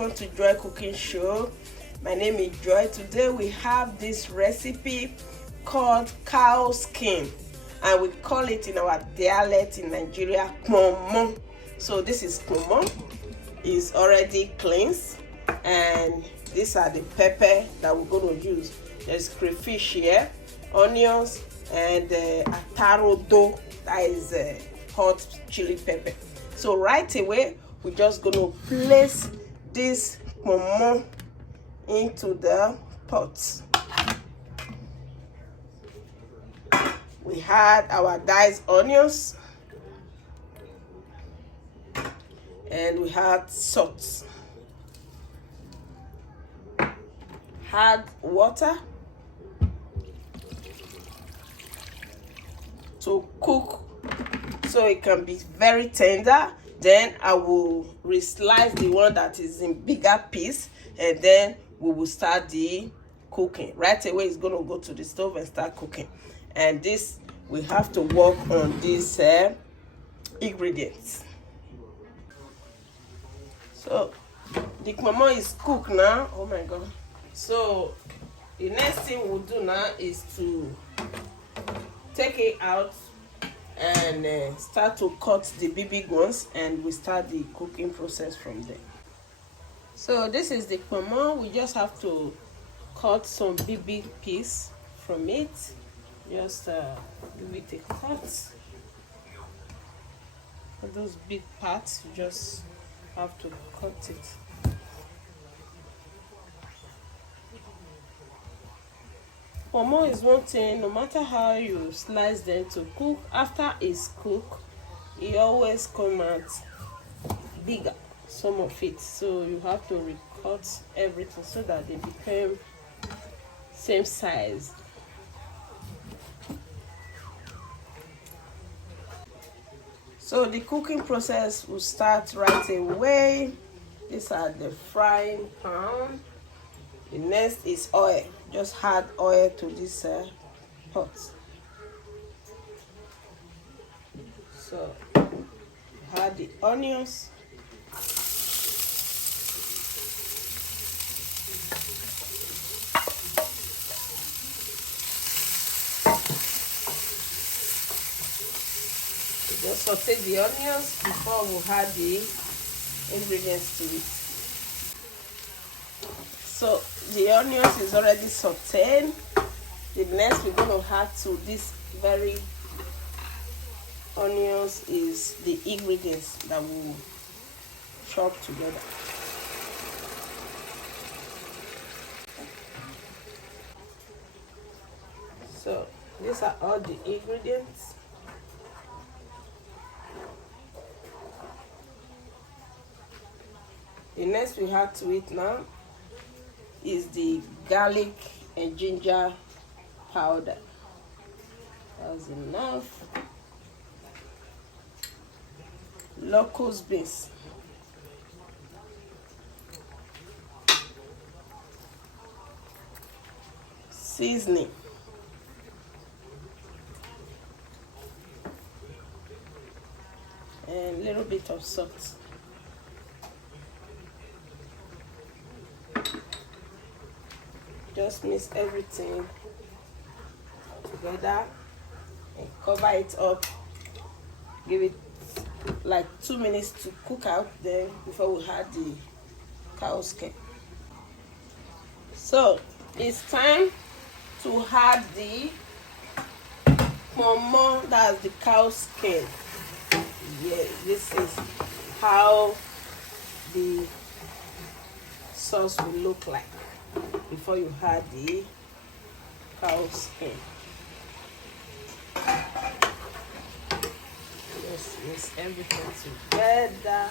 welcome to Joy Cooking Show. My name is Joy. Today we have this recipe called cow skin, and we call it in our dialect in Nigeria ponmo. So this is ponmo. It's already cleansed, and these are the pepper that we're going to use. There's crayfish here, onions, and atarodo, that is hot chili pepper. So right away we're just going to place this ponmo into the pot. We had our diced onions, and we had salt, had water to cook so it can be very tender. Then I will re-slice the one that is in bigger piece, and then we will start the cooking. Right away it's going to go to the stove and start cooking. And this, we have to work on these ingredients. So the ponmo is cooked now. Oh my god. So the next thing we'll do now is to take it out and start to cut the big ones, and we start the cooking process from there. So this is the ponmo. We just have to cut some big piece from it. Just give it a cut. For those big parts, you just have to cut it. Ponmo is one thing, no matter how you slice them to cook, after it's cooked, it always comes out bigger, some of it. So you have to recut everything so that they become same size. So the cooking process will start right away. These are the frying pan. The next is oil. Just add oil to this pot. So add the onions. Just saute the onions before we add the ingredients to it. So the onions is already sauteed. The next we're going to add to this very onions is the ingredients that we'll chop together. So these are all the ingredients. The next we add to it now is the garlic and ginger powder. That's enough. Locust beans. Seasoning. And a little bit of salt. Just mix everything together and cover it up. Give it like 2 minutes to cook out then before we add the cow skin. So it's time to add the ponmo, that's the cow skin. Yeah, this is how the sauce will look like before you add the cow skin. Just mix everything together.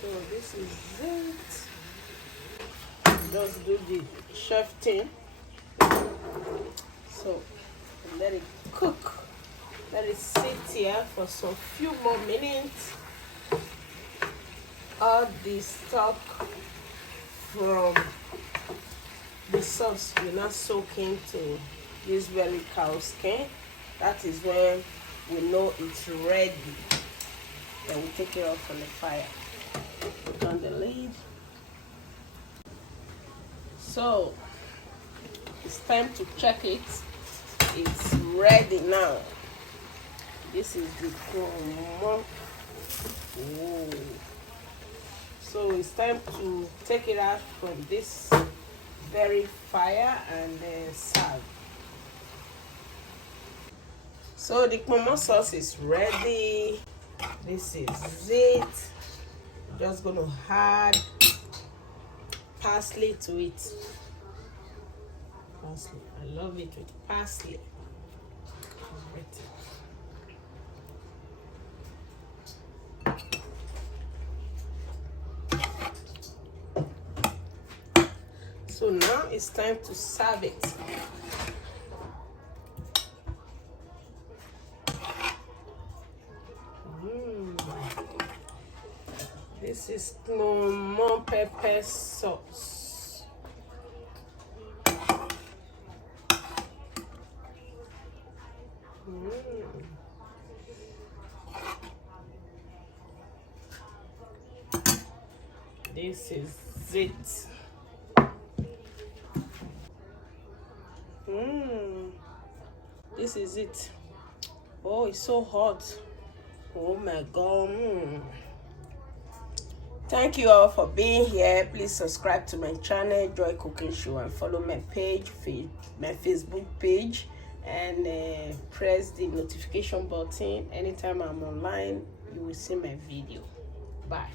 So this is it. Just do the chef thing. So let it cook. Let it sit here for some few more minutes. All the stock from the sauce will not soak into this very cow skin. That is when we know it's ready. Then we take it off from the fire. Put on the lid. So it's time to check it. It's ready now. This is the ponmo. Oh. So it's time to take it out from this very fire and then serve. So the ponmo sauce is ready. This is it. Just gonna add parsley to it. Parsley, I love it with parsley. So now it's time to serve it. This is ponmo pepper sauce. This is it. This is it. Oh, it's so hot. Oh my God. Thank you all for being here. Please subscribe to my channel, Joy Cooking Show, and follow my page, my Facebook page, and press the notification button. Anytime I'm online, you will see my video. Bye.